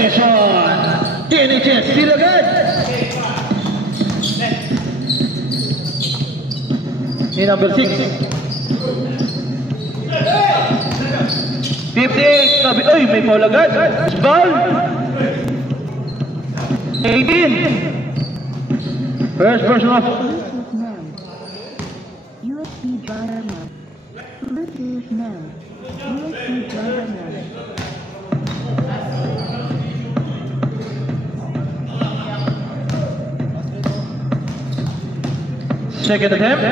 possession. DNHS, steal agad. Ni number 6. 58, sabi, ay, may foul agad. Foul. 18. First person off. USB driver mode. Bluetooth mode. USB driver mode. Second attempt.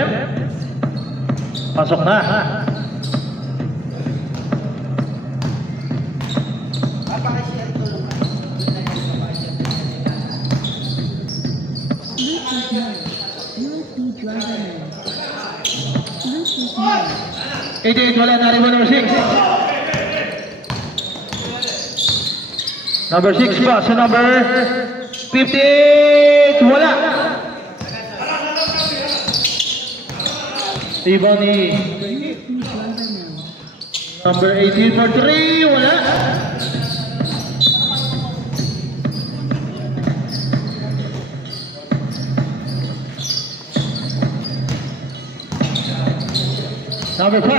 Pasok na. Bluetooth mode. USB driver mode. Bluetooth mode. 88, wala na rin number 6. Number 6 pa sa number 58, wala. Tibani. USB driver mode. Number 18 for 3, wala. Number 5.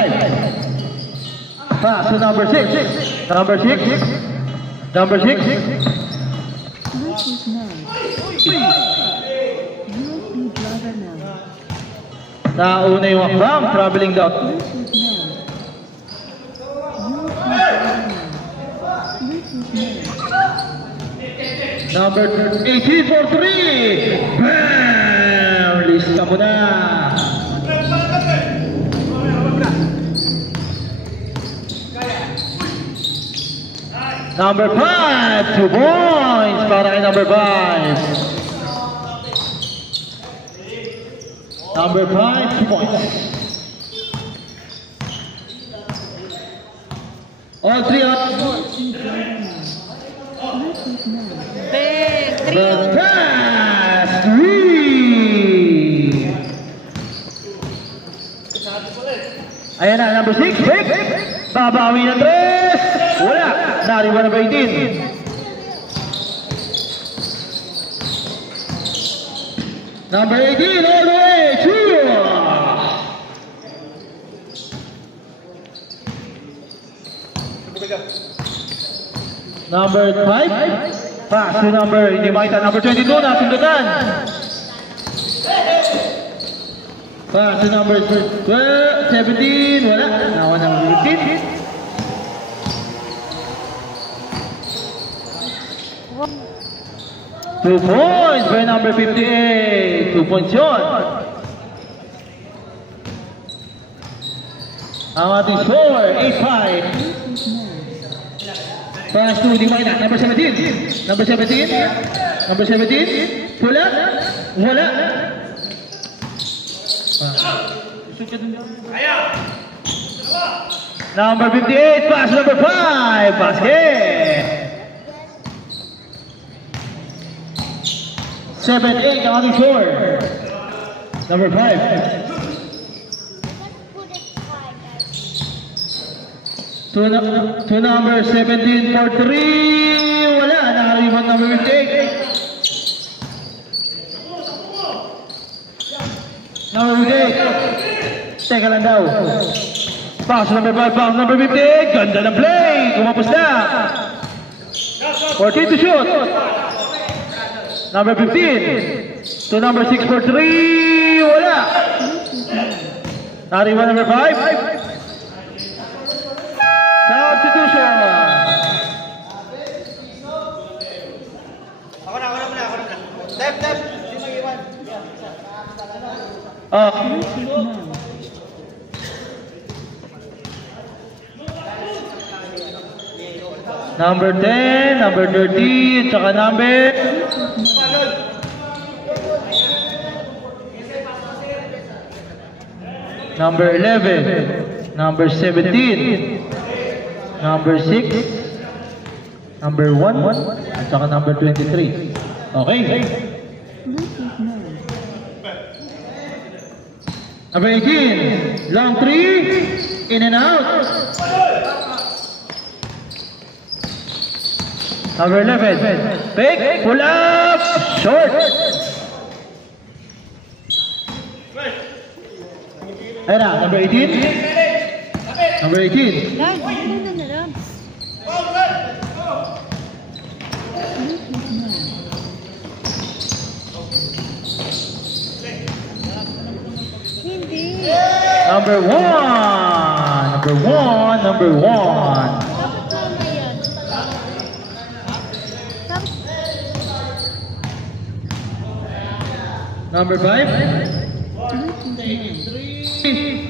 Pass to number 6. Number 6. Number 6. Bluetooth mode. USB driver mode. Nauna yung akbang, traveling down. Bluetooth mode. USB driver mode. Bluetooth mode. Number 18 for 3. Bam! Lista mo na. Number 5, 2 points para kay number 5. Number 5, 2 points. All 3 out. USB driver mode. Bluetooth mode. The pass, 3. Ayan na, number 6, break. Babawi ng 3. Wala. Nariwa na ba 18? Number 18 all the way to number 5. Pass to number, hindi makita, number 22 na sundutan. Pass to number 12, 17, wala. Nawa number 15. 2 points by number 58. 2 points yun. Ang ating score, 8-5. Pass to, di makita, number 17. Number 17. Number 17. Wala. Wala. Number 58, pass number 5. Basket. 7-8 ang ating score. Number 5. To number 17 for 3. Wala. Nakariban number 58. Number 58. Teka lang daw. Pass number 5. Pass number 58. Ganda ng play. Kumapos na. 14 to shoot. Number 15 to number 6 for 3. Wala. Nariwa number 5. Substitution. Ako na. Tap. Number 10, number 13, tsaka number number 11, number 17, number 6, number 1, at saka number 23. Okay. Number 18, long 3, in and out. Number 11. Fake. Pull up. Short. Ayan na. Number 18. Number 18. Love, ano na lang? Hindi. Number 1. Number 1. Number 1. Dapat tama yan. Dapat Number 5.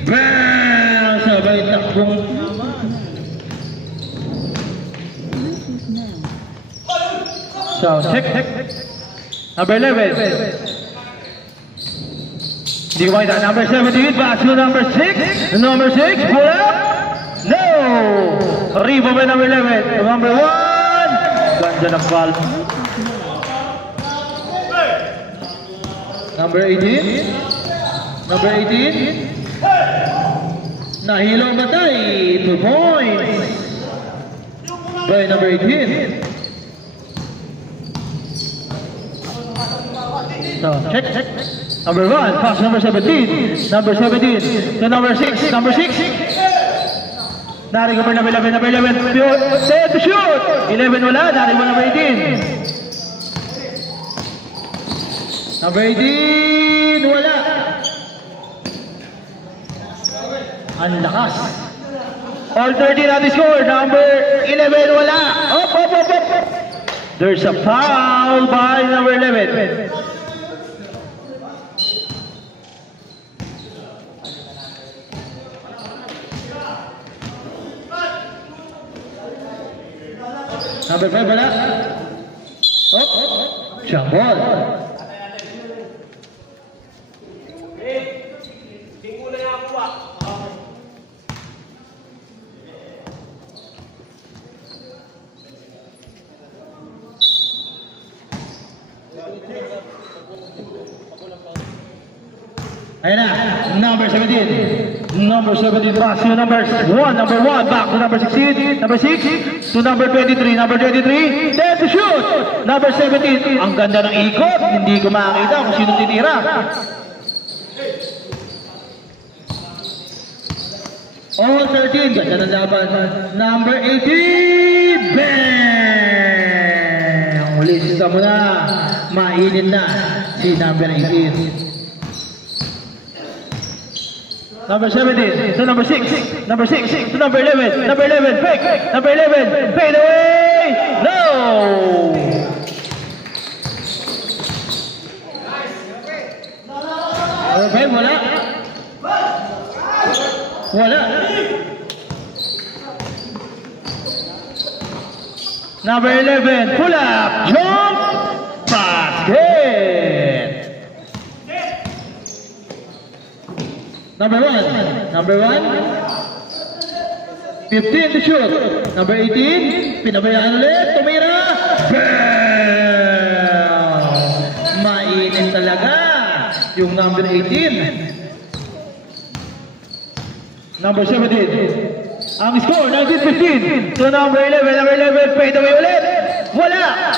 Bam! Sabay takbong. So, check. Number 11. Hindi ko makita. Number 17. Pass to number 6. Number 6. Pull up. No! Rebound by number 11. Number 1. Ganda ng foul. Number 18. Number 18. Nahilo matay. 2 points. By number 18. So, check. Number 1, pass number 17. Number 17 to number 6. Number 6. Narinig ko number 11. Number 11. Set to shoot. 11 wala. Narinig mo number 18. Number 18. Wala. Ang lakas. All 13 on the score. Number 11. Wala. Up. There's a foul by number 11. Number 5 wala. Jump ball. Ayan na, number 17. Number 17 pass to number 1. Number 1 back to number 16. Number 6 to number 23. Number 23, there to shoot. Number 17, ang ganda ng ikot. Hindi ko makakita kung sino titira. All 13, ganda ng laban. Number 18, bang! Ulisin mo na. Mainit na si number 18. Number 17 to number 6. Number 6 to number 11. Number 11, fake. Number 11, fade away. No! Number 5, wala. Wala. Number 11, pull up, jump, basket. Number 1. Number 1. 15 to shoot. Number 18. Pinabayaan ulit. Tumira. Bam! Mainit talaga yung number 18. Number 17. Ang score, 19-15. To number 11. Number 11. Fade away ulit. Wala.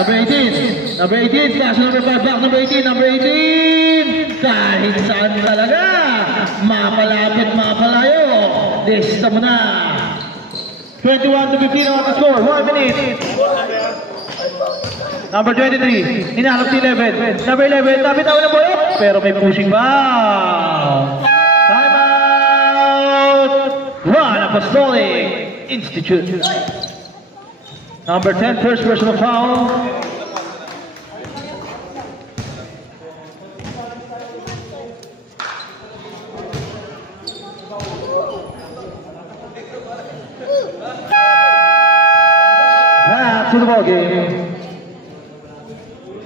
Number 18. Number 18, pass number 5, back number 18, number 18. Kahit saan talaga. Mapalapit, mapalayo. Lista mo na. 21-15 on the score. 1 minute. Number 23, hinahanap si 11. Number 11, tabi-tawa na boy. Pero may pushing foul. Time out. Run Apostolic Institute. Number 10, first personal foul. Back to the ball game.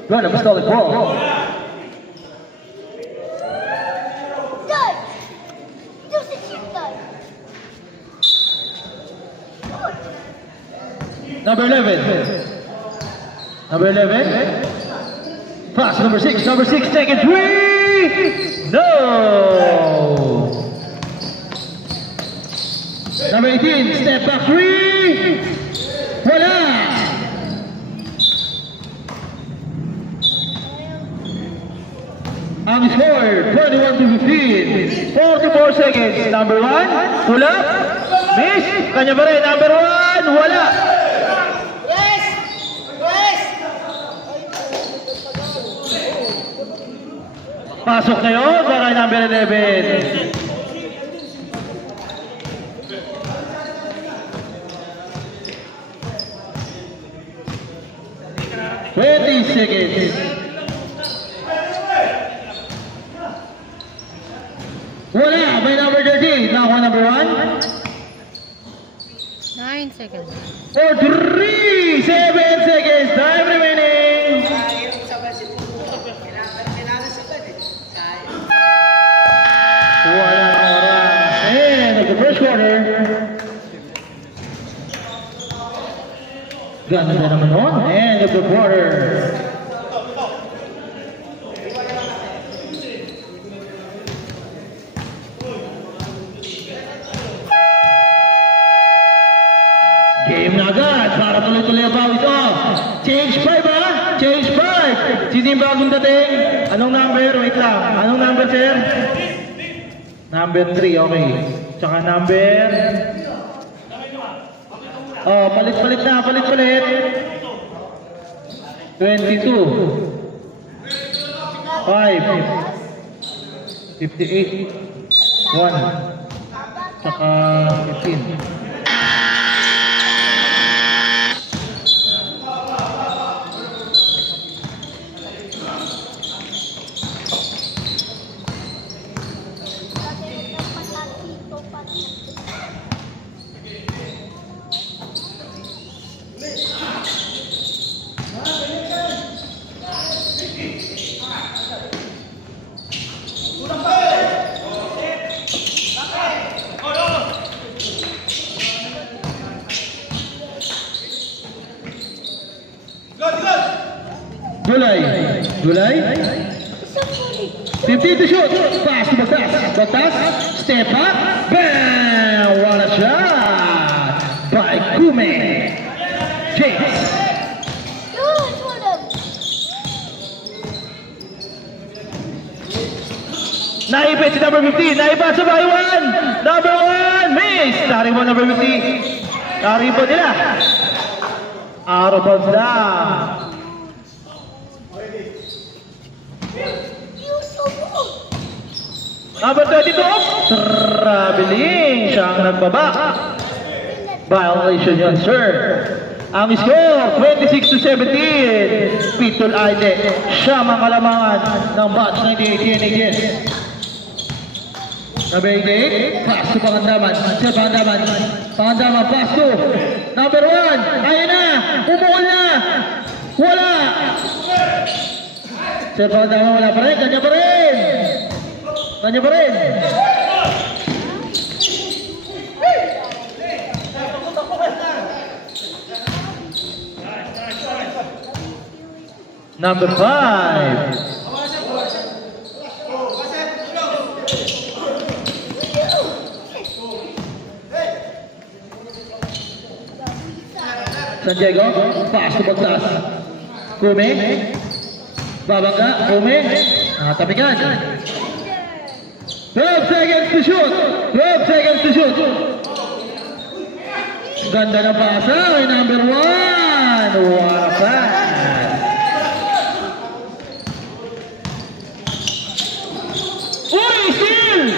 Run Apostolic ball. Good! Do the shoot, guys! Number 11. Number 11. Pass number 6. Number 6 taking 3. No. Number 18, step back 3. Wala. Ang score, 21-15. 44 seconds. Number 1, pull up. Miss. Kanya pa rin. Number 1, wala. Pasok na yun para number 11. Seconds. Wala by number 13. Nakuha number 1. 9 seconds. For 3, 7 seconds. Time remaining. Walang oras. And of the first quarter. Ganda naman nun. End of the quarter. Game na agad para tuloy-tuloy ang bawit. Change 5 ha? Change 5. Sino yung bagong dating? Anong number? Wait lang. Anong number, sir? Number 3, okay. Tsaka number... Oh, palit-palit na, palit-palit. 22. 5. 58. 1. Tsaka 15. Gulay. 50 to shoot. Pass to Batas. Batas. Step up. Bam! What a shot by Kume. James. Naipit si number 50. Naipasa by 1. Number 1. Miss. Tari mo number 50. Tari po nila. Out of bounds na. Number 32, traveling, siyang nagbaba. Violation yun, sir. Ang score, 26-17. Pitol Aide, siya ang kalamangan ng batch 98 TNHS. Number 88, pass to Pangandaman. Sir Pangandaman, Pangandaman, pass to. Number 1, ayun na, umuul na. Wala. Sir Pangandaman, wala pa rin, kanya pa rin. Kanya pa rin. Number 5. San Diego, pass to Bagtas. Kume. Babangga, Kume. Nakatapikan. 12 seconds to shoot. 12 seconds to shoot. Ganda na pasa kay number 1. What a pass. Uy, steal!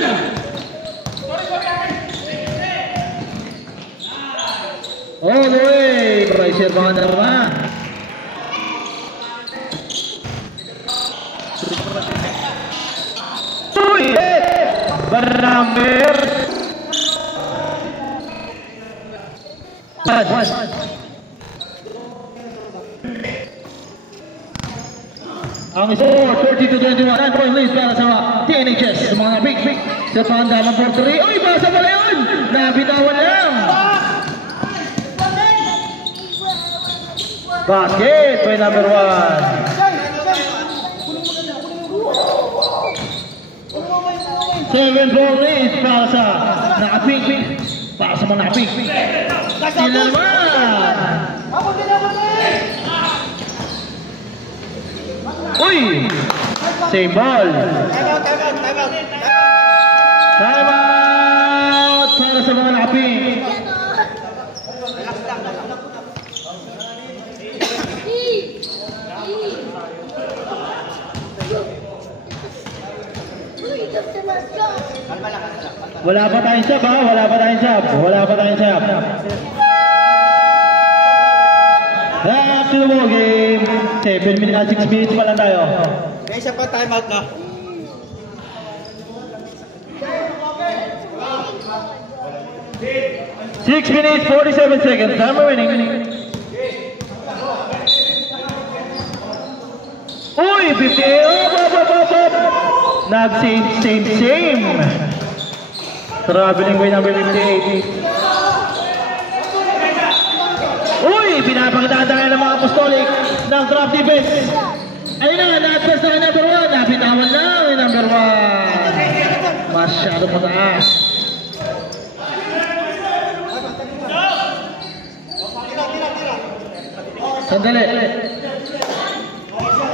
All the way. Pressure ba naman? Uy, number ang score 30-21. 9-point lead para sa TNHS. Mga big sa Pangandaman for 3. Uy, basa pala yun! Nabitawan lang. Basket by number 1. 7-ball lead para sa nakapink. Para sa mga napik. Sila naman. Uy! Same ball. Time out para sa mga napik. Wala pa tayong sab, ha? Wala pa tayong sab. Wala pa tayong sab. Back to the ball game. 7 minutes, 6 minutes pa lang tayo. May isa pa time out na. Six minutes, 47 seconds. Time remaining. Uy, 58. Up. Nag-same. Traveling way number 58. Uy, pinapakitaan tayo ng mga apostolic ng drop defense. Ayun na, na-advance na number 1. Napitawan lang yung number 1. Masyado mataas. Sandali.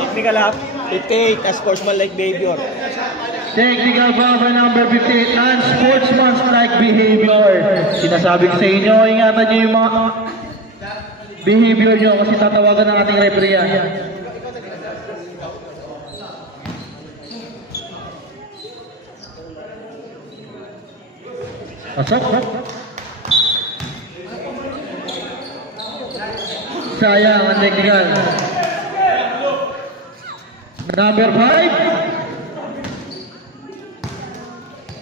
Technical half. 58 as sportsman-like behavior. Technical foul by number 58 and sportsmanlike behavior. Sinasabi ko sa inyo, ingatan nyo yung mga behavior nyo kasi tatawagan ng ating referee yan. Pasok. Sayang ang technical. Number 5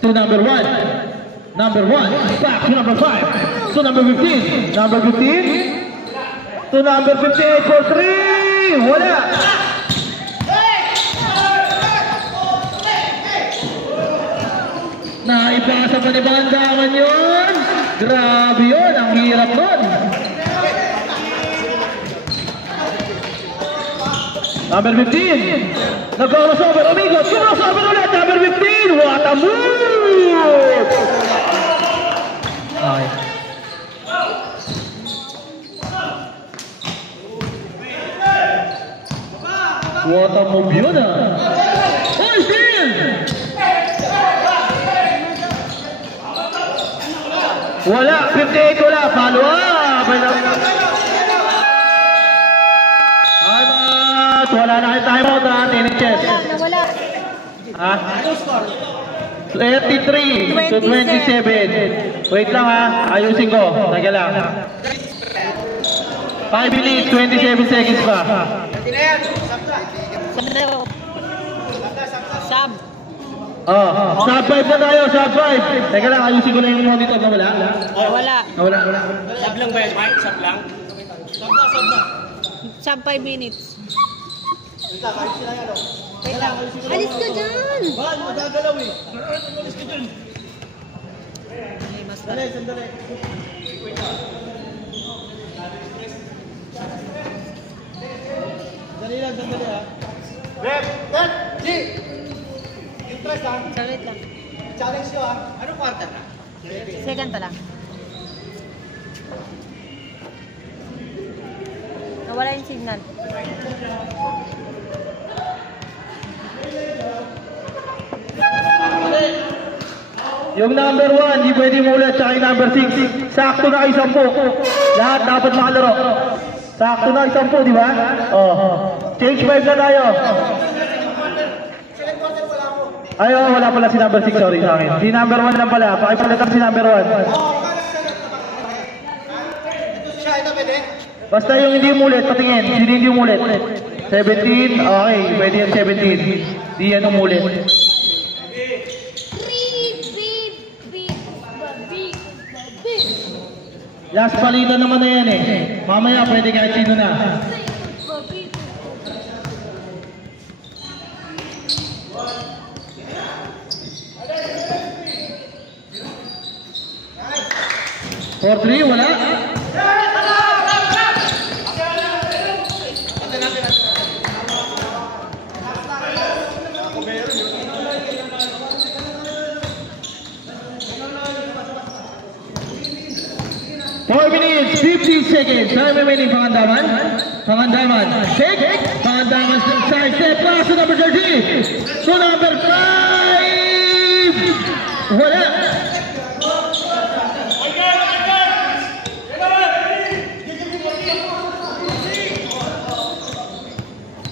to number 1. Number 1 back to number 5 to number 15. Number 15 to number 58 for 3. Wala. Naipasa pa ni Bandangan yun. Grabe yun. Ang hirap nun. Number 15. Nag-crossover. Amigos. Crossover ulit. Number 15. What a move! Okay. What a move yun ah. Oh, steal! Wala. 58 wala. Follow up. Wala na kayo timeout ha, tennis chess. Wala. Ha? 33 to 27. Wait lang ha, ayusin ko. Taga lang. 5 minutes, 27 seconds pa. Sub. Oh, sub 5 na tayo, sub 5. Teka lang, ayusin ko na yung monitor na wala. Wala. Wala. Sub lang ba yan, Mike? Sub lang? Sub na. Sub 5 minutes. Wait lang, ayusin sila yan. Alis ka dyan! Bakit? Magagalaw eh. Alis ka dyan. Sandali. Sandali ha. Rep! G! Interest ha? Saglit lang. Challenge nyo ha? Anong kwarta na? Second pa lang. Nawala yung signal. Yung number 1, di pwede mo ulit. Tsaka yung number 6, sakto na kayo 10. Lahat dapat makalaro. Sakto na kayo 10, di ba? Oh. Change 5 na tayo. Ay, oh, wala pala si number 6, sorry sa akin. Si number 1 lang pala. Pakipalitan si number 1. Basta yung hindi umulit, patingin. Sino hindi umulit? 17, okay. Pwede yan 17. Di yan umulit. Last palitan naman na yan eh. Mamaya pwede kahit sino na. For 3, wala. seconds. Time remaining, Pangandaman. Pangandaman. Shake. Pangandaman side step. Pass to number 30. To number 5. Wala.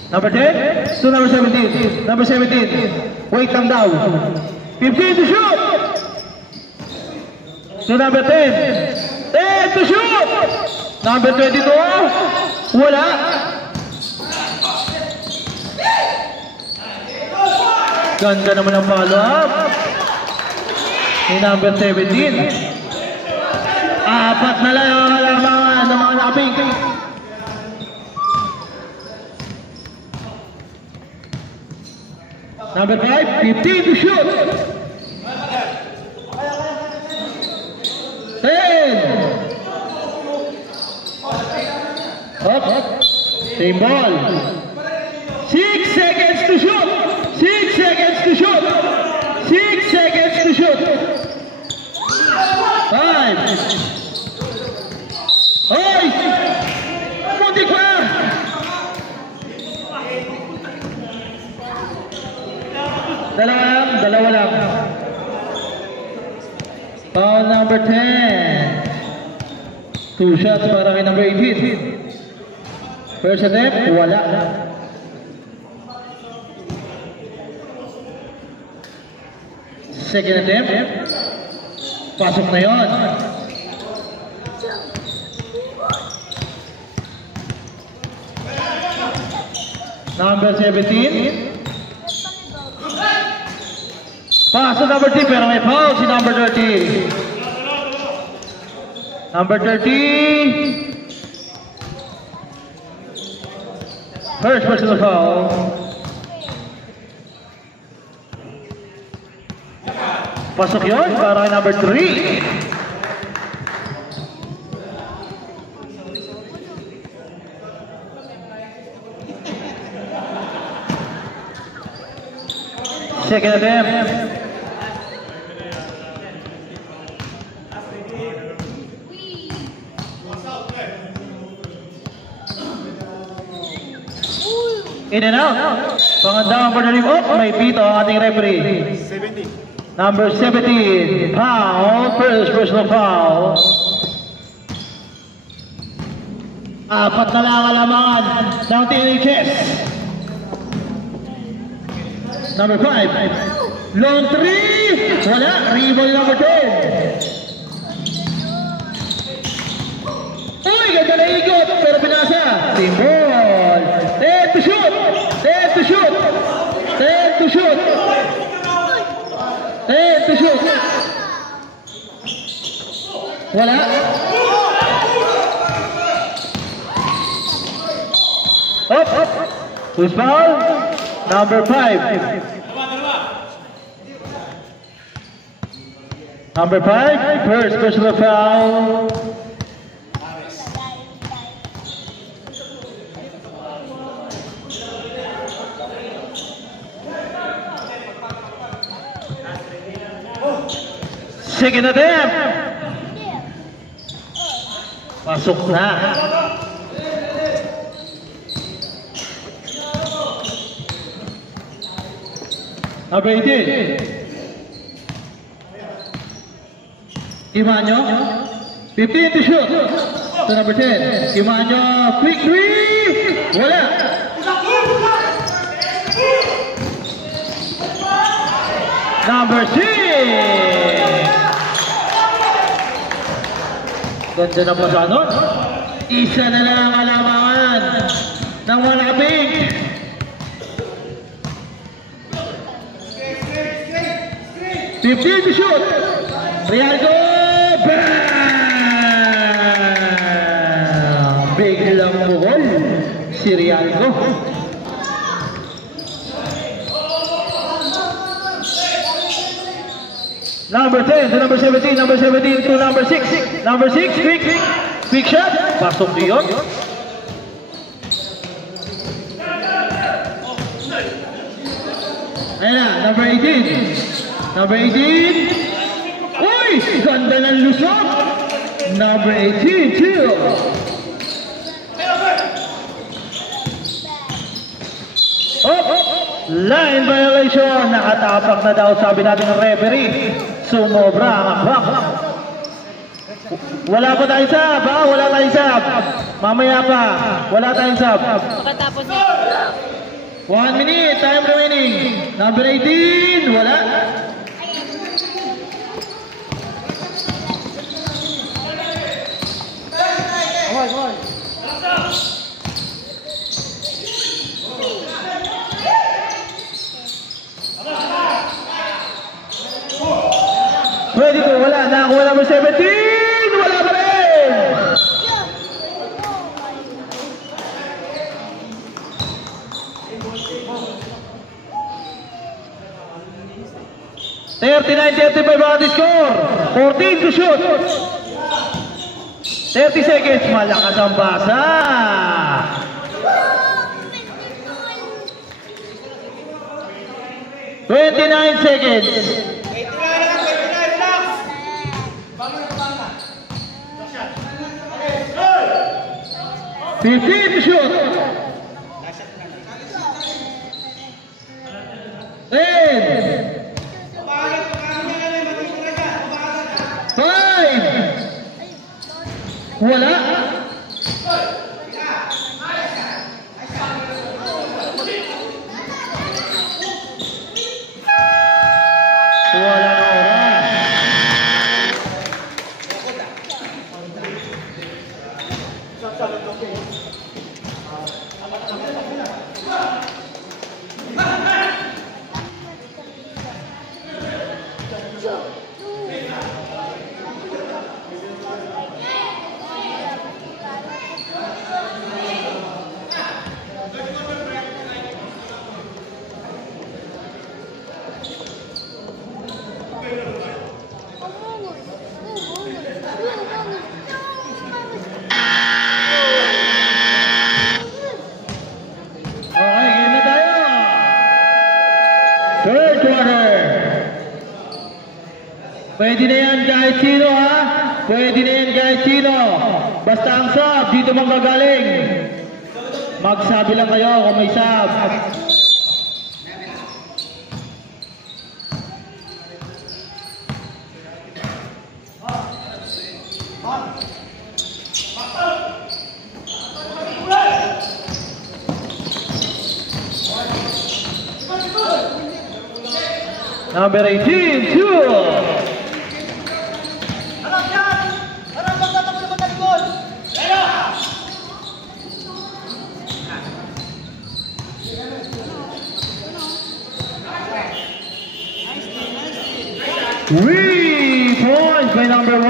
Number 10 to number 17. Number 17. Wait lang daw. 15 to shoot. To number 10. 10 to shoot. Number 22. Wala. Ganda naman ang follow-up. Ni number 17. Apat na lang ang alamangan ng mga naping. Number 5, 15 to shoot. 10. Up. Same ball. 6 seconds to shoot. 6 seconds to shoot. 6 seconds to shoot. 5. Hoy! Muntik pa! Dalawa lang. Foul number 10. 2 shots para kay number 18. First attempt, wala. Second attempt, pasok na yun. Number 17. Pass to number 3 pero may foul si number 30. Number 30. First personal foul. Pasok yun para kay number 3. Second attempt. In and out. Pangandang number 9. Oh, may pito ang ating referee. 70. Number 17. Foul. First personal foul. Apat na lang alamangan ng TNHS. Number 5. Long 3. Wala. Rebound number 10. Uy, ganda na ikot. Pero pinasa. Team ball. 10 to shoot. 10 to shoot. 10 to shoot. 10 to shoot. Wala. Up. Who's foul? Number 5. Number 5. First personal foul. Second attempt. Pasok na. Number 18. Imanyo. 15 to shoot. To number 10. Imanyo. Quick 3. Wala. Number 6. Ganda na pa sa ano? Isa na lang ang alamangan ng Malapig. Fifteen to shoot. Rialdo. Bam! Biglang bukol si Rialdo. Number 10 to number 17, number 17 to number 6. Number 6, quick shot. Pasok diyon. Ayan na, number 18. Number 18. Uy! Ganda ng lusot. Number 18, too. Line violation. Nakatapak na daw, sabi natin ng referee. Sumobra ang akbak. Wala pa tayong sub, ha? Wala tayong sub. Mamaya pa. Wala tayong sub. Pagkatapos na. 1 minute, time remaining. Number 18, wala. Pwede ko, wala. Nakakuha number 17, wala pa rin. $39-35 ang score. 14 to shoot. 30 seconds. Malakas ang basa. $29 seconds. 15 to shoot. 10. 5. Wala. Wala na oras. Third quarter. Pwede na yan kahit sino, ha? Pwede na yan kahit sino. Basta ang sub, dito manggagaling. Magsabi lang kayo kung may sub. Number 18, two. Three points by number 1.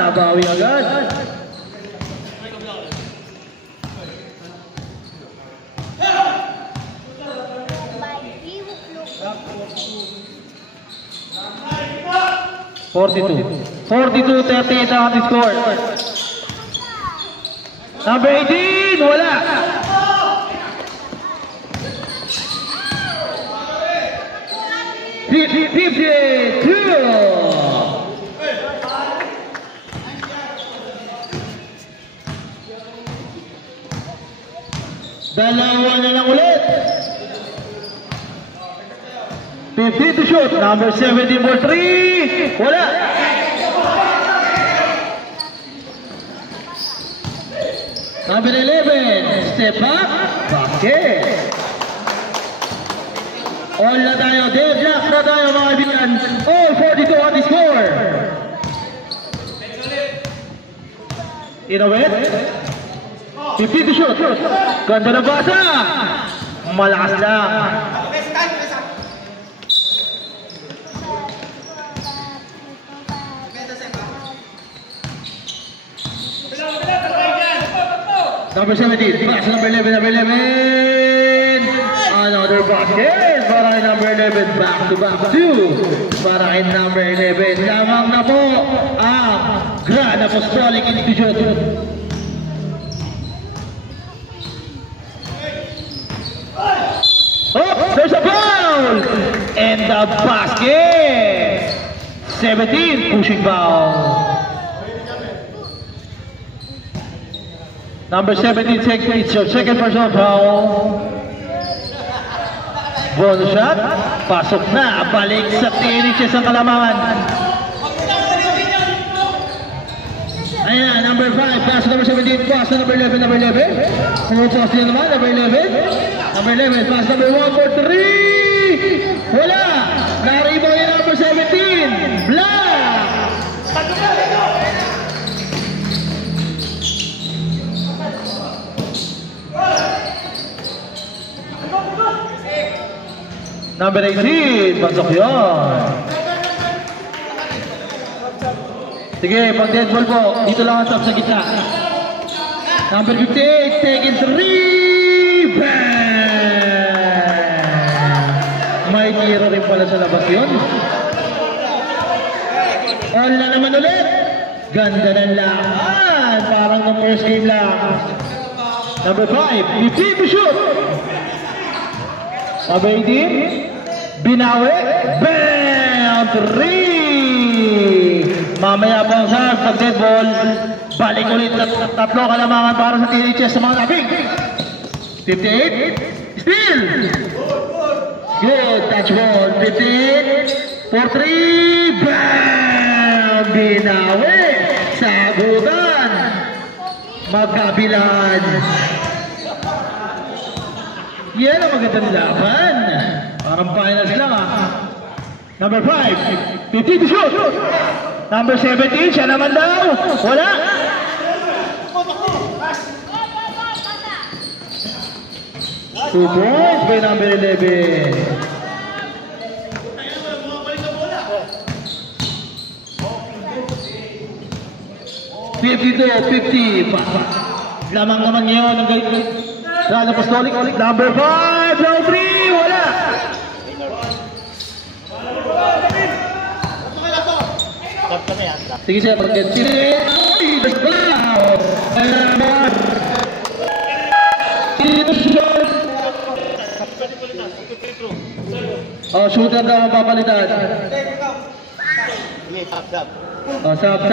Nabawi agad. Forty-two, 38 ang ating score. Number 18, wala. Dalawa na lang ulit. 50 to shoot. Number 17 for 3. Wala. Number 11. Step back. Basket. All na tayo. Deadlock na tayo mga kaibigan. All 42 on the score. Inawit. 50 to shoot. Ganda na basa. Malakas lang. Number 17, pass number 11, number 11. Another basket para kay number 11, back to back 2. Para kay number 11, lamang na po ang Grand Apostolic Institute. Oh, there's a foul! And the basket! 17, pushing foul. Number 17, it's your second personal foul. Bonus shot. Pasok na. Balik sa TNHS ang kalamangan. Ayan, number 5. Pass number 17. Pass number 11. Number 11. Pass din naman. Number 11. Number 11. Pass number 1 for 3. Wala. Naribaw yung number 17. Black. Number 18, pasok yun. Sige, pag dead ball po, dito lang ang top sa gitna. Number 58, taking 3. Bang! May tiro rin pala sa labas yun. All na naman ulit. Ganda ng laman. Parang ng first game lang. Number 5, 15 to shoot. Number 18, binawi, bam! 3! Mamaya po ang sarap, pag dead ball, balik ulit tatlo kalamangan para sa TNHS sa mga labing. 58, steal! Good, touch ball, 15, for 3, bam! Binawi, sagutan, magkabilan. Yan ang magandang laban. Parang finals lang Number 5, 50 to shoot. Number 17, siya naman daw. Wala. Two points by number 11. $52-50. Lamang naman ngayon ang galit. Rana Apostolic, number 5, no 3, wala. Sige siya, pag-get. Oh, shooter daw ang papalitan. Oh, sab.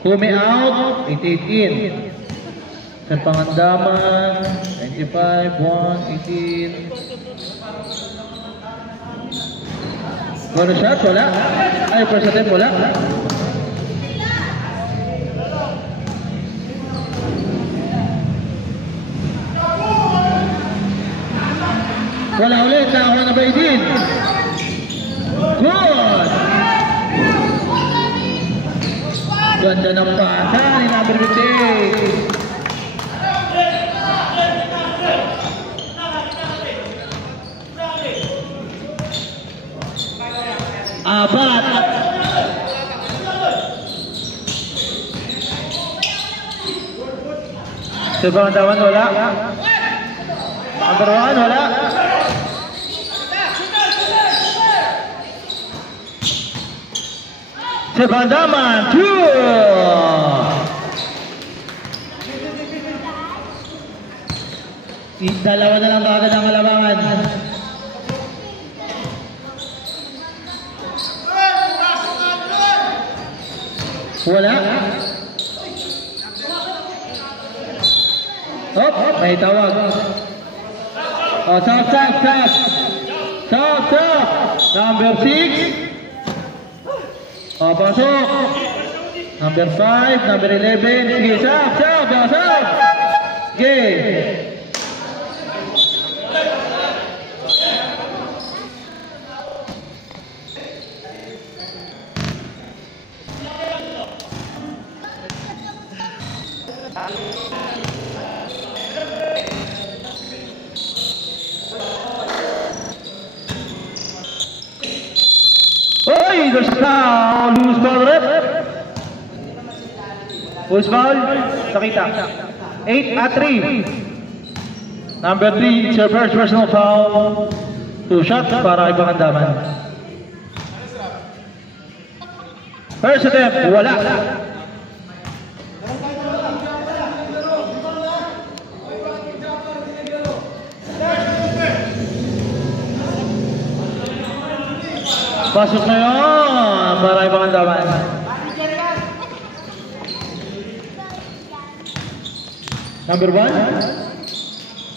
Kumi out, 8-18. Sa Pangandaman, 95, 1-18. Bonus shot, wala. Ay, first attempt, wala. Wala ulit, nakakuha na ba 18? Good! Ganda ng pasa ni number 15. Apat. Sa Pangandaman, wala. Number 1, wala. Sa Pangandaman, 2. Dalawa na lang kagad ang kalamangan. Wala. Hop, may tawag. Oh, stop. Number 6. Oh, pasok. Number 5, number 11. Sige, stop. Sige. Oy, there's foul. Loose ball, rep. Loose foul. Nakita. 8-3. Number 3, it's your first personal foul. 2 shots para kay Pangandaman. First attempt, wala. Pasok na yun para kay Pangandaman. Number 1.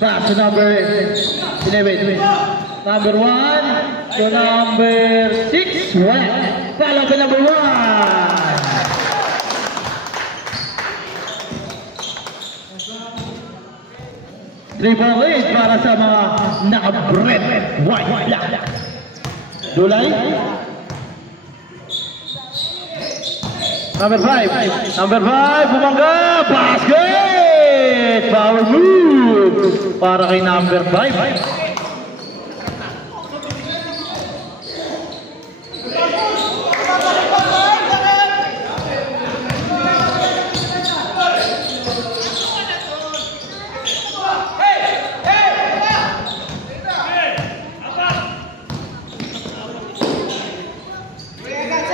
Pass to number 11. Number 1 to number 6. Wala. Follow to number 1. 3-ball lead para sa mga naka-red, white, black. Dulay. Number 5. Number 5. Bumangga. Basket. Power move. Para kay number 5.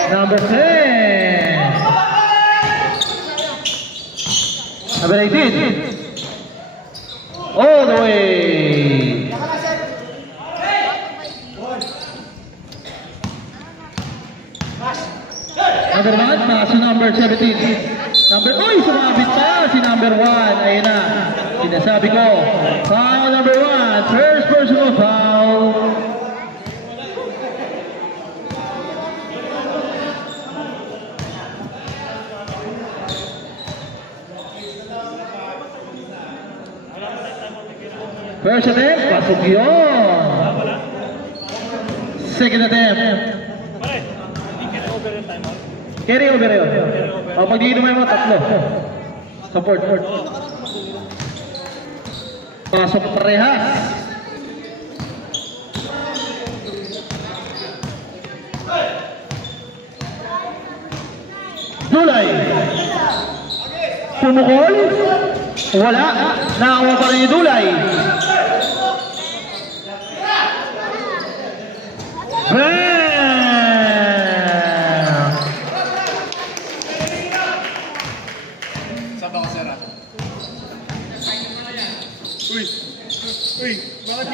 Number 10. Number 18. All the way. Number 1, pass to number 17. Sumabit pa si number 1. Ayun na. Sinasabi ko. Foul number 1. First personal foul. First attempt, pasok yun. Second attempt. Carry over yun. O, pag di naman mo, tatlo. Support. Pasok parehas. Dulay. Pumukol. Wala. Nakakuha pa rin yung Dulay.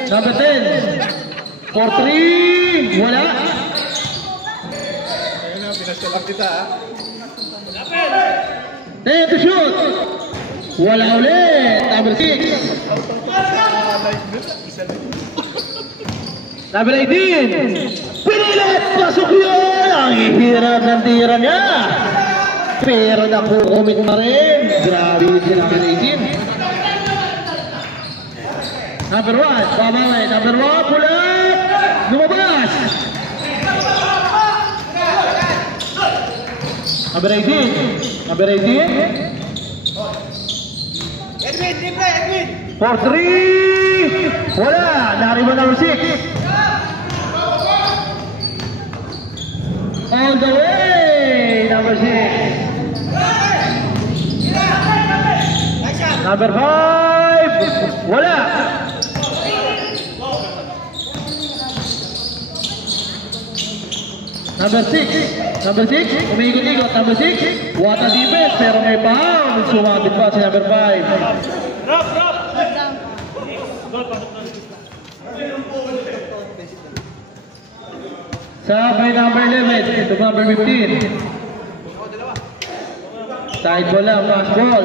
Number 10 for 3. Wala. Ayun na, pinasyalang kita ha. 10 to shoot. Wala ulit. Number 6. Number 18. Pinilit. Pasok yun. Ang hirap ng tira niya. Pero nakukumit pa rin. Grabe si number 18. Number 1, babaway. Number 1, pulat. Lumabas. Number 18. Number 18. Edwin. For 3. Wala. Nariba number 6. All the way. Number 6. Number 5. Wala. Number 6. Number 6. Umiikot-ikot. Number 6. What a defense. Pero may pound. Sumabit pa si number 5. Sabay number 11 to number 15. Side ball lang. Pass ball.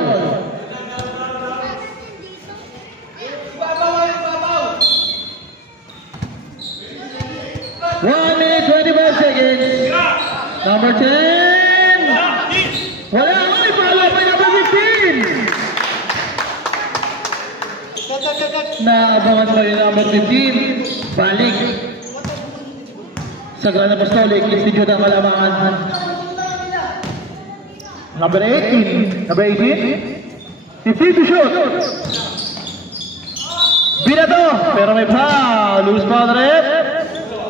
One minute, 25 seconds. Number 10. Wala. Ay, pala pa number 15. Naabangan pa yung number 15. Balik. Sagrada Apostolic Institute ang Kalamangan. Number 18. Number 18. 15 to shoot. Binato. Pero may foul. Loose foul red.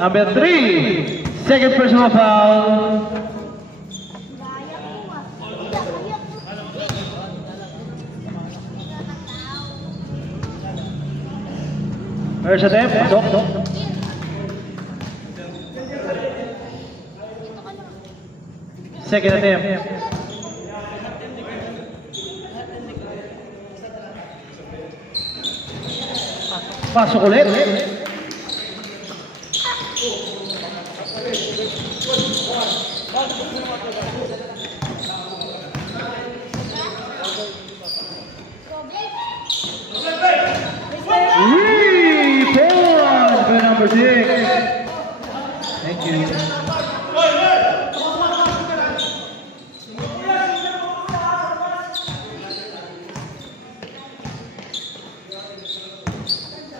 Number 3. Second personal foul. First attempt. Pasok. Second attempt. Pasok ulit. number 6. Thank you.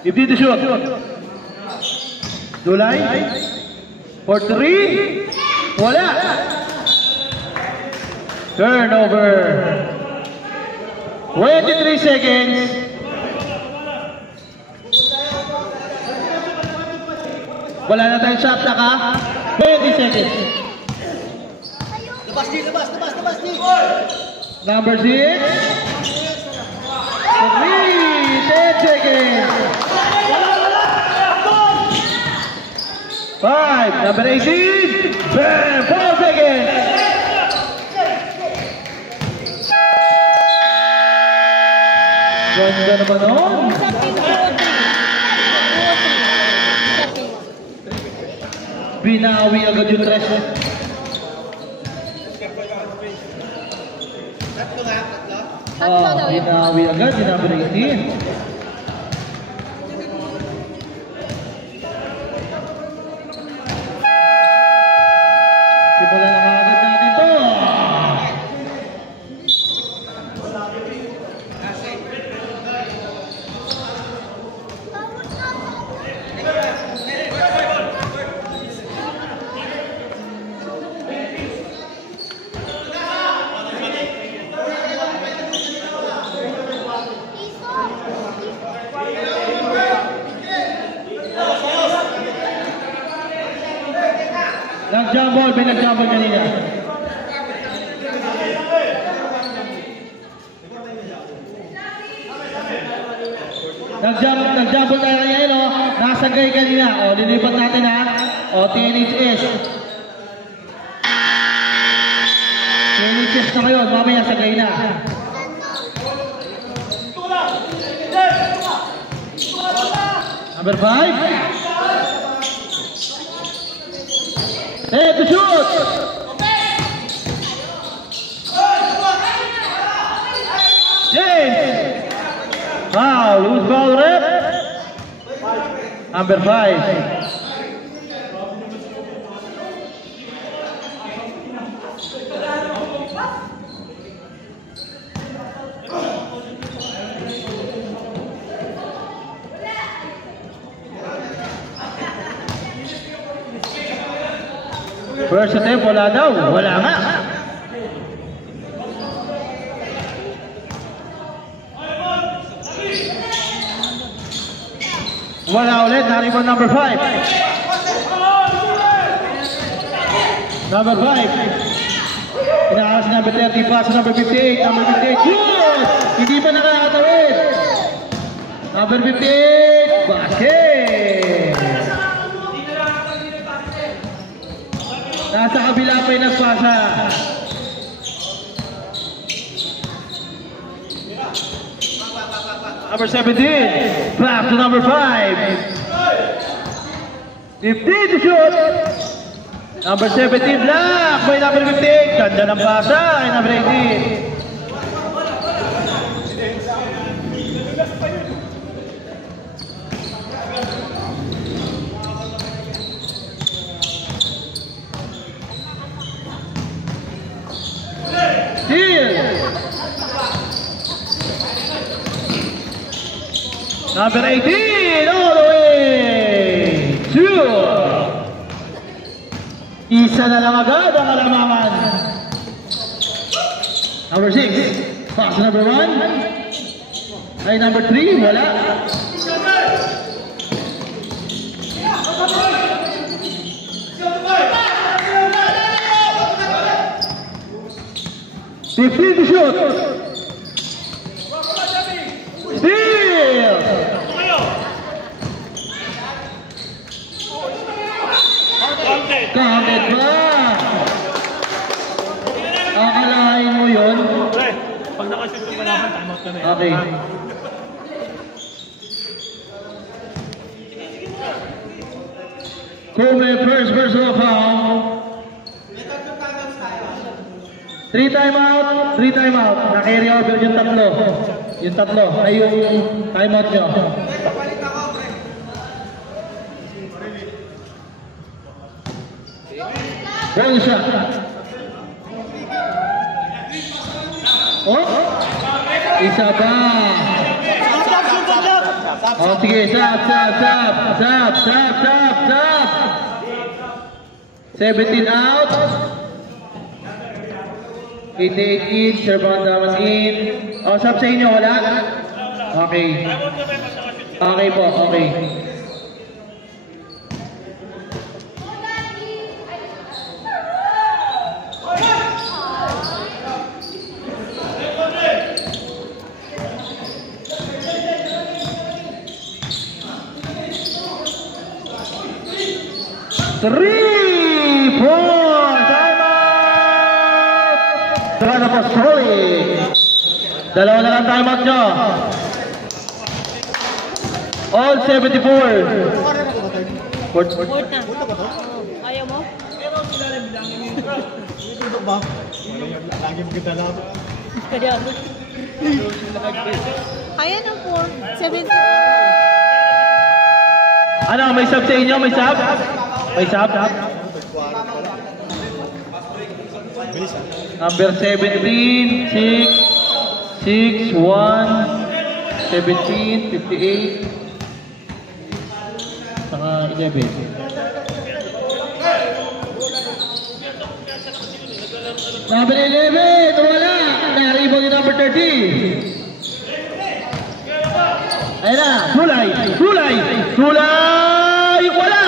Fifty to shoot. Dulay. For 3. Wala. Turnover. 23 seconds. Wala na tayong shot na ka. 20 seconds. Labas din. Number 6. 10 seconds. 5. Number 18. 4 seconds. Ganda naman nun. Binawi agad yung tres. Binawi agad yung number 18. Simulan na agad natin to. Nag-jump ball, may nag-jump ball kanina. Nag-jump ball tayo kanina, no? Nasagay kanina. O, lilipat natin ha. O, TNHS. TNHS na ngayon, mamaya sagay na. Number 5. Hey, to shoot! James! Wow, loose ball rep. Number 5. First attempt, wala daw. Wala nga. Wala ulit. Naribon number 5. Number 5. Inaas number 30. Pass number 58. Number 58. Good! Hindi pa nakakatawid. Number 58. Basket! Nasa kabila pa yung nagpasa. Number 17. Back to number 5. 15 to shoot. Number 17. Black by number 15. Ganda ng pasa ay number 18. Number 18, all the way to isa na lang agad ang alamangan. Number 6, pass number 1. Ay number 3, wala. Fifteen to shoot. Steal! Counted ba? Akalain mo yun? Pag nakashoot yung palaban, time out ka na yun. Okay. Kume, first personal foul. 3 timeout, 3 timeout. Na-carry over yung tatlo. Yung tatlo ay yung timeout nyo. Ball shot. Oh, isa pa. Oh, sige, sap. 17 out. 88 in, serve on daman in. Oh, sap sa inyo, wala? Okay. Okay po, okay. Three-point timeout! Saka po, solid. Dalawa na lang timeout nyo. All 74. Port na. Ayaw mo? Lagi maganda lang. Kaya kaya ng port. 70. Ano, may sub sa inyo? May sub? May sub? Number 17, 6, 1, 17, 58, saka 11. Number 11, wala. Naribog yung number 30. Ayan na, Sulay, wala!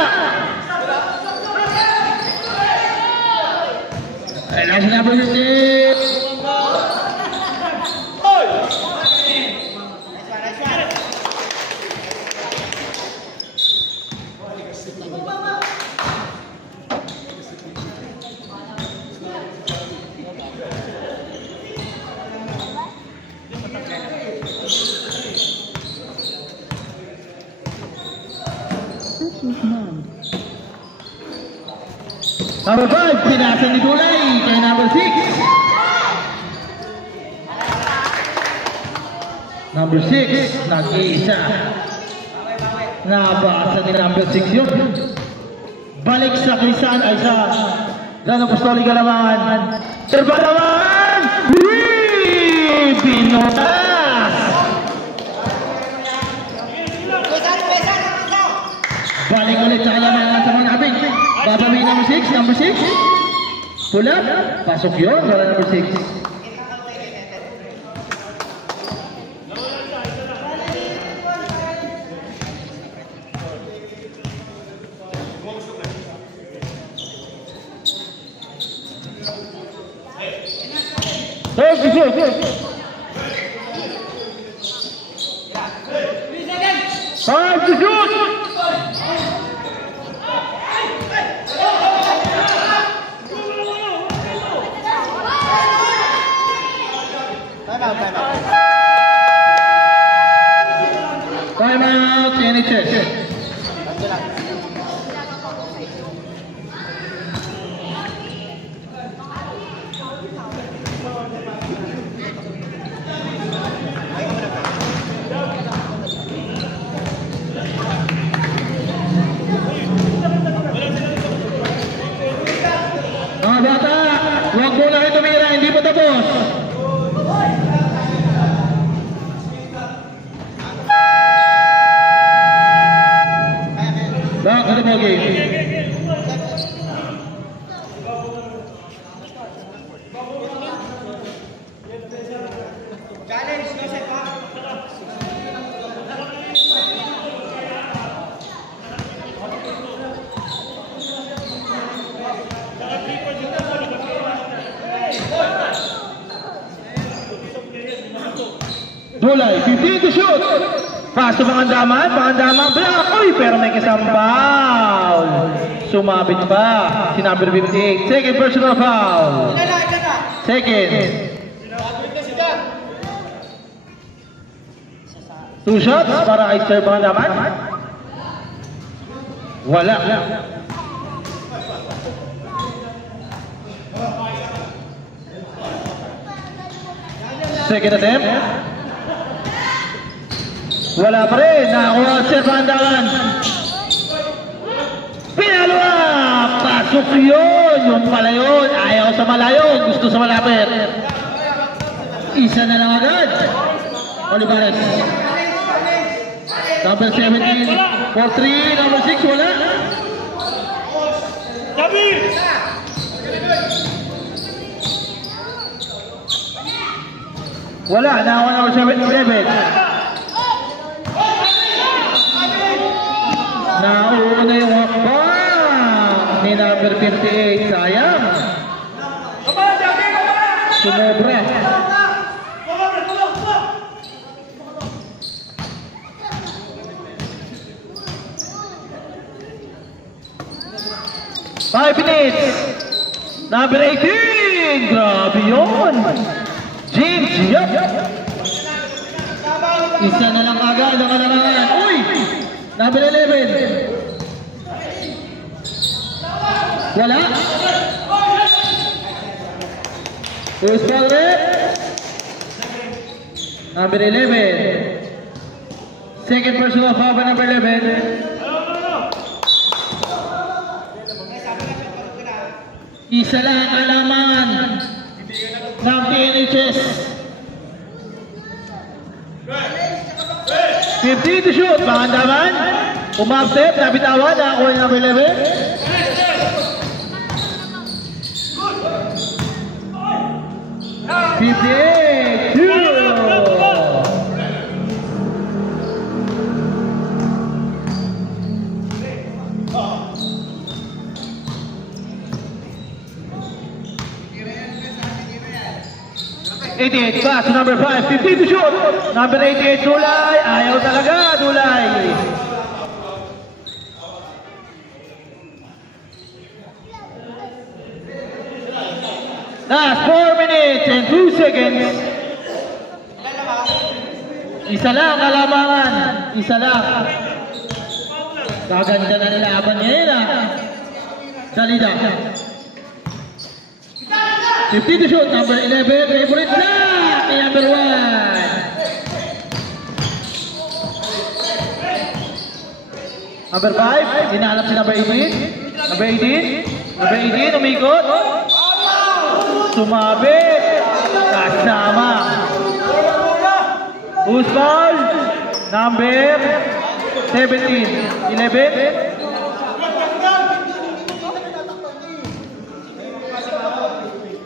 Ayan na, sinabi natin. Number 5, pinasa ni Dulay kay number 6. Number 6, nag-iisa. Nabasa ni number 6 yun. Balik sa Krisan ay sa Gano Apostolic Galamangan. Serba naman! Pinotas! Balik ulit sa Galamangan sa mga nabing. Babawin number 6, pull up, pasok yun, wala number 6. Time to shoot! Time out, NHS. Mga bata, huwag muna kayo tumira, hindi pa tapos. Back to the ball game. Dulay, 15 to shoot. Paso pangandaman, block. Uy, pero may kasambaw. Sumabit pa. Si number 58. Second personal foul. Second. 2 shots para kay Sir Pangandaman. Wala. Second attempt. Wala pa rin. Nakakuha Sir Pangandaman. Pinalwa! Pasok yun! yun. Yung pala yun. Ayaw sa malayo. Gusto sa malapit. Isa na lang agad. Olivares. Number 17. For 3. Number 6. Wala. Gabi! Wala. Nakuha number 7. Nauna yung hakbang ni number 58. Sayang. Sumobra. Five minutes. Number 18. Grabe yun. James Yap. Isa na lang agad ang kanalangan. Uy! Number 11. Wala. Who's ball red? Number 11. Second personal foul by number 11. Isa lang ang alaman ng PNHS. 15 to shoot. Makandaman. Umap-step. Nabitawan. Nakakuha niya number 11. Pass to number 5, 15 to shoot. Number 88, Dulay. Ayaw talaga, Dulay. Last 4 minutes and 2 seconds. Isa lang kalamangan. Isa lang. Kaganda na nilaban ngayon ah. Salida. 50 to shoot. Number 11, favorite na. Number 1. Number 5, hinahanap si number 18. Number 18. Number 18, umikot. Sumabit. Kasama. Who's ball? Number 17. 11.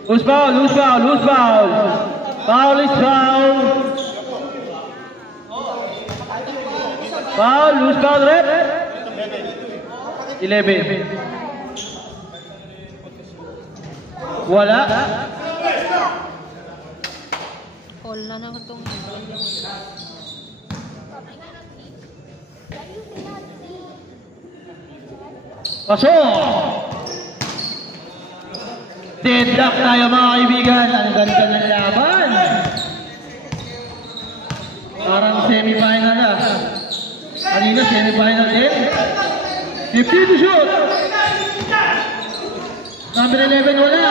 Who's foul? Who's foul? Who's foul? Foul is foul. Foul. Who's foul, Red? 11. Wala. Call na naman itong... Pasok! Deadlock tayo mga kaibigan. Ang ganda ng laban. Parang semi-final na. Kanina semi-final din. 50 to shoot. Number 11 wala.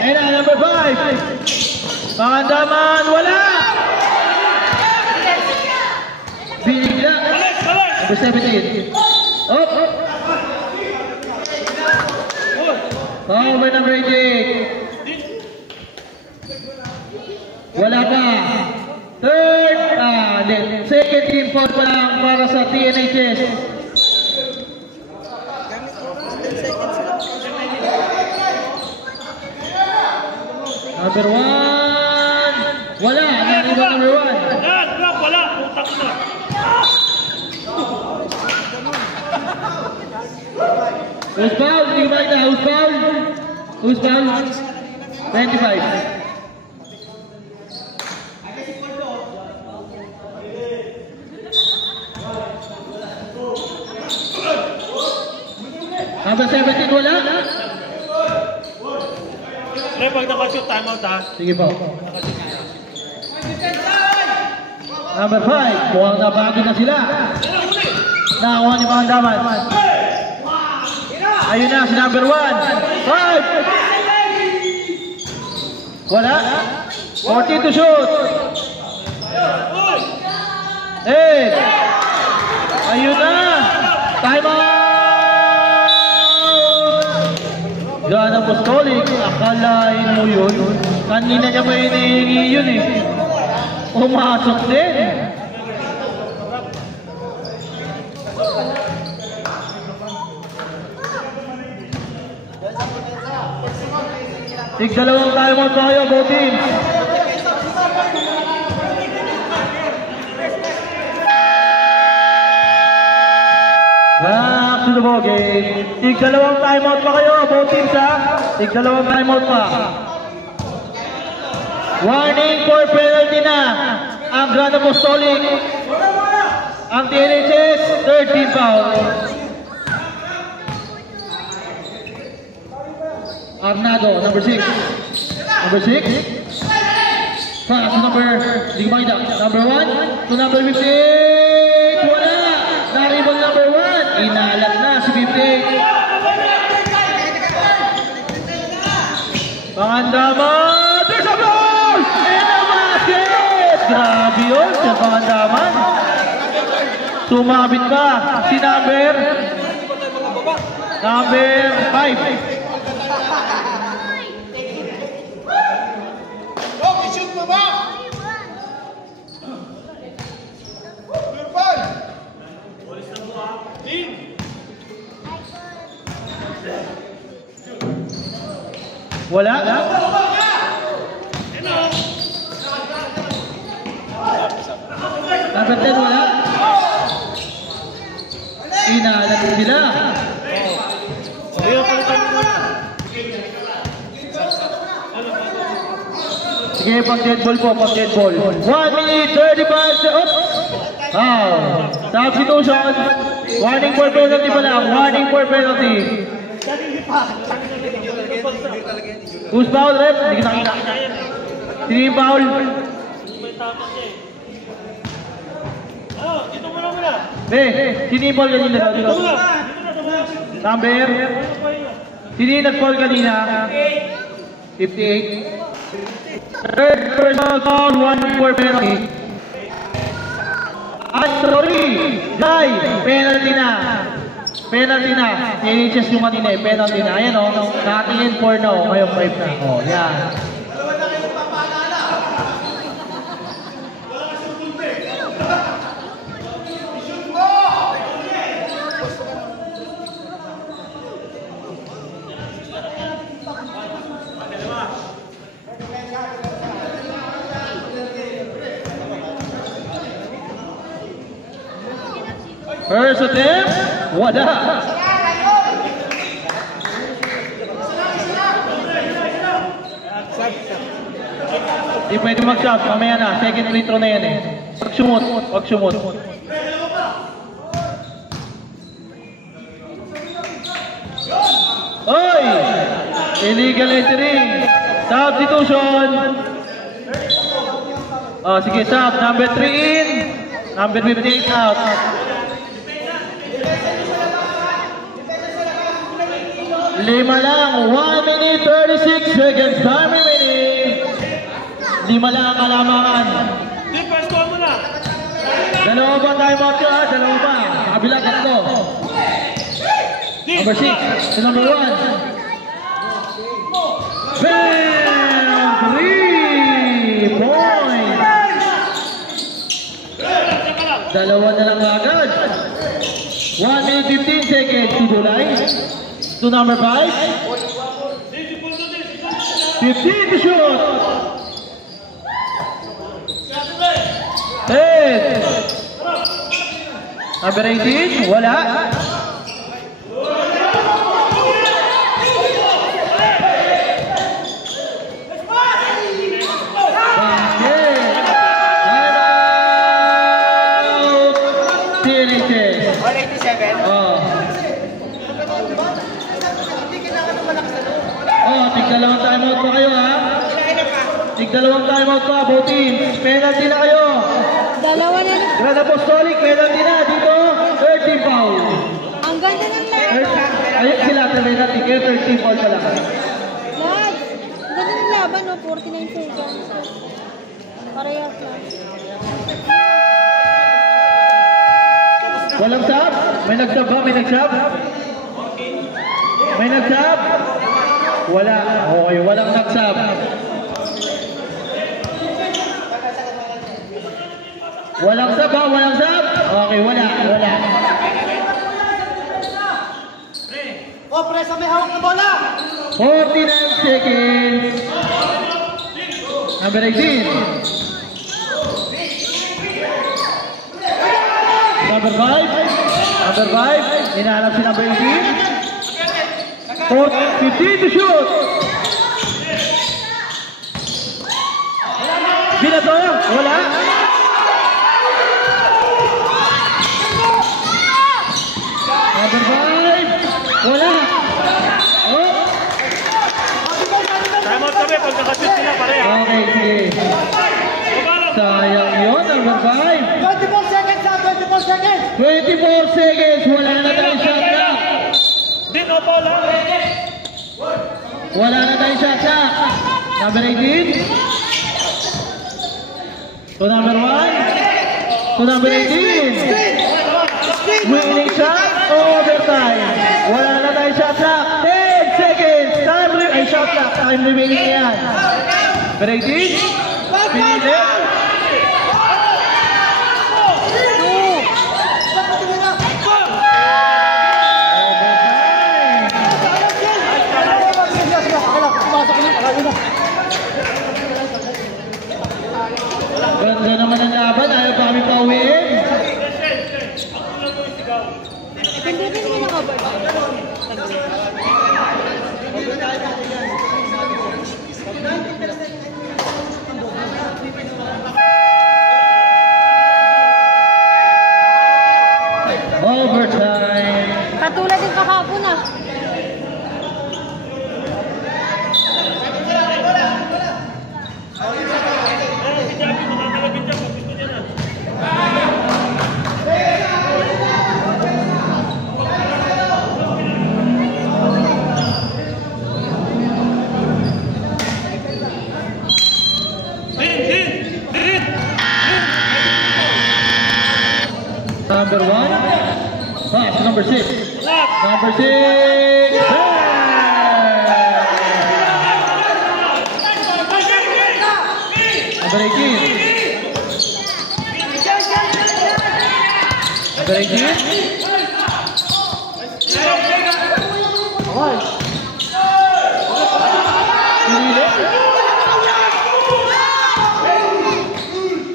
Ayun na, number 5. Pangandaman wala. Binigla. Number 17. Oh. Foul by number 88. Wala pa. Third, second team foul pa lang para sa PNHS. Number 1. Wala. Nariba number 1. Wala. Putak na. Who's foul? Hindi ko makita. Who's foul? Who's foul? 25. Number 17 wala? Pag nakashoot, time out ha. Sige po. Number 5. Mukhang nabago na sila. Nakakuha ni Pangandaman. Ayun na si number 1. 5. Wala. 40 to shoot. 8. Ayun na! Time out! Gran Apostolic, akalain mo yun. Kanina niya pa hinihingi yun eh. Pumasok din. Tig-dalawang timeout pa kayo, both teams. Back to the ball game. Tig-dalawang timeout pa kayo, both teams ha. Tig-dalawang timeout pa. Warning for penalty na ang Gran Apostolic. Ang TNHS, third team foul. Arnado, number 6. Number 6. Pass to number, hindi ko makita. Number 1 to number 58. Wala! Naribang number 1. Inalat na si 58. Pangandaman! There's a goal! And a basket! Grabe yun, sa Pangandaman. Sumabit pa si number 5. Wala? Number 10 wala? Inalat sila. Sige, pang dead ball po, pang dead ball. 1 minute, 35 seconds. Substitution. Warning for penalty pala. Warning for penalty. Who's foul, ref? Hindi kita kita. Sino yung foul? Sino yung foul kanina? Number? Sino yung nag-foul kanina? 58. Third personal foul, 1 for penalty. At sorry, Jai, penalty na. Penalty na. NHS yung kanina eh, penalty na. Ayan o, nakatingin 4 na o, ngayon 5 na. O, yan. First attempt, wala. Di pwede mag-shot, mamaya na, second free throw na yan eh. Wag sumot. Oy! Illegal entering. Substitution. Oh, sige, sub. Number 3 in. Number 58 out. Lima lang, 1 minute 36 seconds, time remaining. 5 lang ang kalamangan. Dalawa ba time out ka? Dalawa ba? Kabila, tatlo. Number 6 to number 1. Bam! 3 points. Dalawa na lang agad. 1 minute 15 seconds to July. To number 5. 15 to shoot. 10. Number 18, wala. Tig-dalawang timeout pa kayo ha. Tig-dalawang timeout pa, both teams. Penalty na kayo. Dalawa na lang. Gran Apostolic, penalty na. Dito, third team foul. Ang ganda ng laban. Ayun sila, penalty. Kaya third team foul pala. Lads, ang ganda ng laban, no? 49 seconds. Parehas lang. Walang sab? May nagsab ba? May nagsab? May nagsab? Wala. Okay, walang nagsab. Walang sab ba? Walang sab? Okay, wala. 49 seconds. Number 18. Number 5. Hinahanap si number 18. 15 to shoot. Binato? Wala. Number 5. Wala. Oh. Time out kami pag nakashoot sila pareha. Okay, sige. Sayang yun, number 5. 24 seconds, 24 seconds. 24 seconds. Wala na tayong shot clock. Din o bola. Wala na tayong shot clock. Number 18. To number 1. To number 18. Winning shot o overtime. Wala na tayong shot clock. 10 seconds. Shot clock. Time remaining yan. Number 18. Pinili. Ganda naman ang laban. Ayaw pa kami pauwiin. Hindi rin nila overtime. Overtime. Katulad yung kahapon ah. Number 1. Pass, number 6. Number 6. Number 18. Number 18.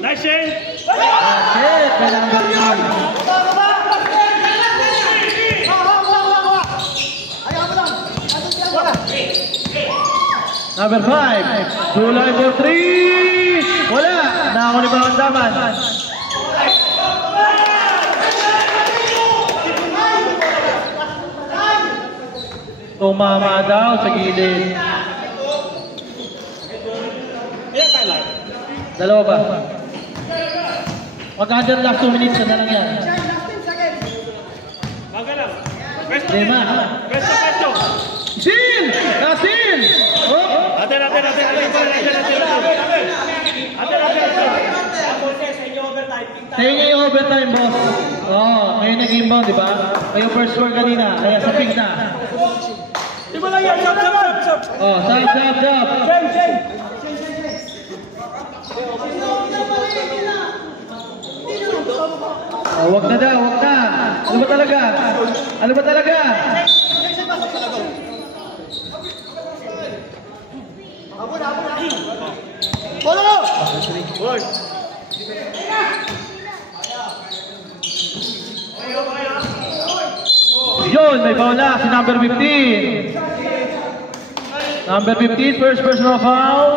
Nice shane. That's it. By number 9. Number 5. Sulay for 3. Wala. Nako ni Bawang Daman. Tumama daw sa gilid. Ilan tayo lang? Dalawa ba? Mag-under last 2 minutes na lang yan. Baga lang. Pwesto. Lima. Pwesto. Sin! Nasin! Oh! Ate. Sa inyo yung overtime, boss. Oo, kayo nag-inbound, di ba? Kayo first score kanina, kaya sa pink na. Di ba lang yan? Stop. Oh, stop. Oh, wag na daw, wag na. Ano ba talaga? Yun, may foul na si number 15. Number 15, first personal foul.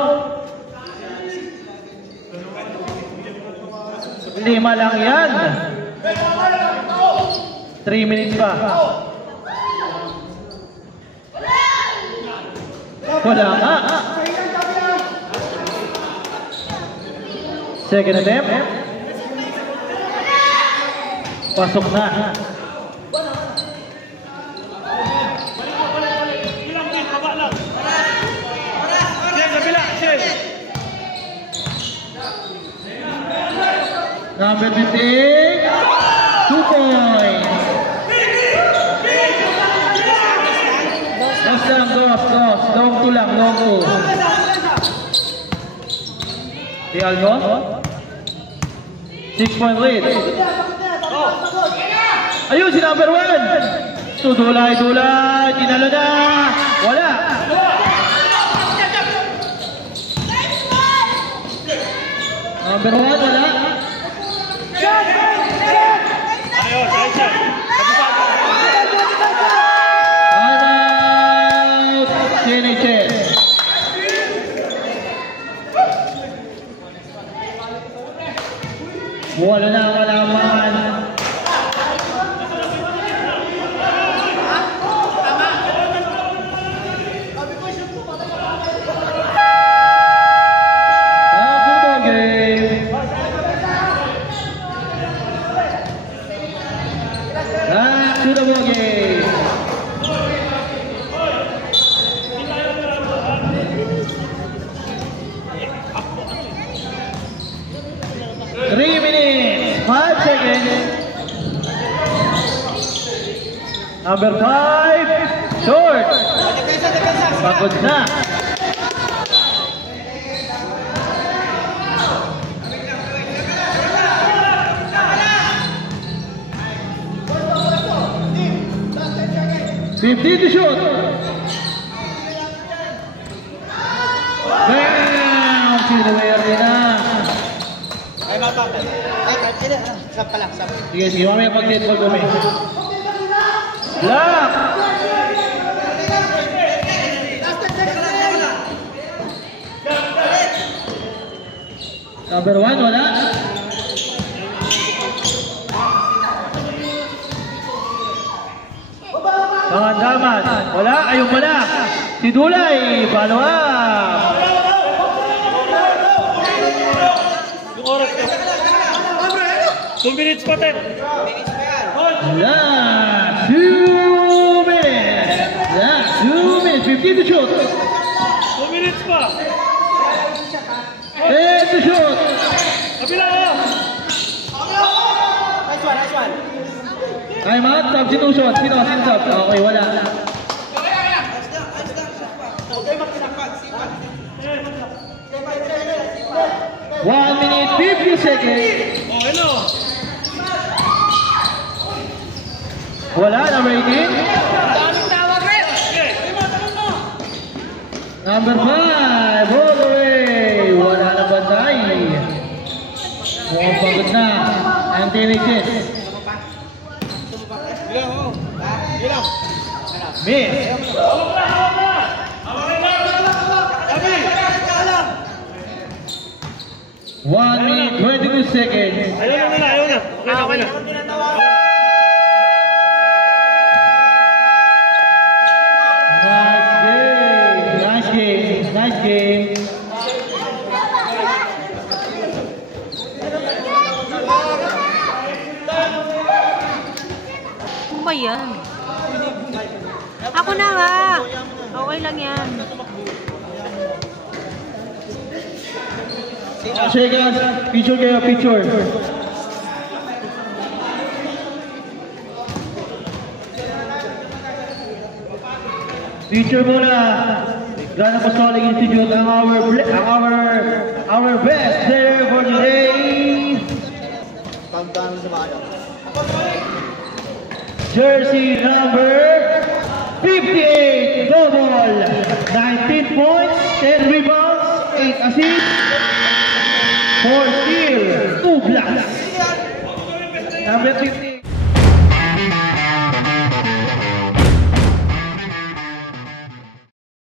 5 lang yan. 3 minutes pa. Wala nga. Second attempt. Pasok na. Number 15. 2 points. Dos lang, dos. Long 2 lang, long 2. Di Aldo? 6-point lead. Ayun, si number 1. So, dulay. Tinalo na. Wala. Number 1, wala. Ayun, ayun. Timeout. CNHS. Wala na ang malaman. To the ball game. Three minutes, 5 seconds. Number 5, short. Pagod na. Fifty to shoot. Bam! Sinuwerte na. Sige, mamaya pag-netball kami. Block! Number 1, wala. Pangandaman, wala, ayun pala. Si Dulay, follow up. Yung oras ko. 2 minutes pa, Ted. Last 2 minutes. Last 2 minutes, 15 to shoot. 2 minutes pa. 10 to shoot. Kabila ko. Time out, substitution. Sino sub? Okay, wala. One minute, 50 seconds. Oh, hello. Wala, number 18. Number 5, all the way. Wala na bantay. Mukhang pagod na. Ang tinitin. Miss. One minute, 22 seconds. Ayaw na. Okay na. Nice game. Ano ba yan? Ako na nga. Okay lang yan. Seconds, picture kayo, picture. Picture muna. Grand Apostolic Institute ang our best player for today. Jersey number 58, double, 19 points, 10 rebounds, 8 assists, 4 steals, 2 blocks. Number 58.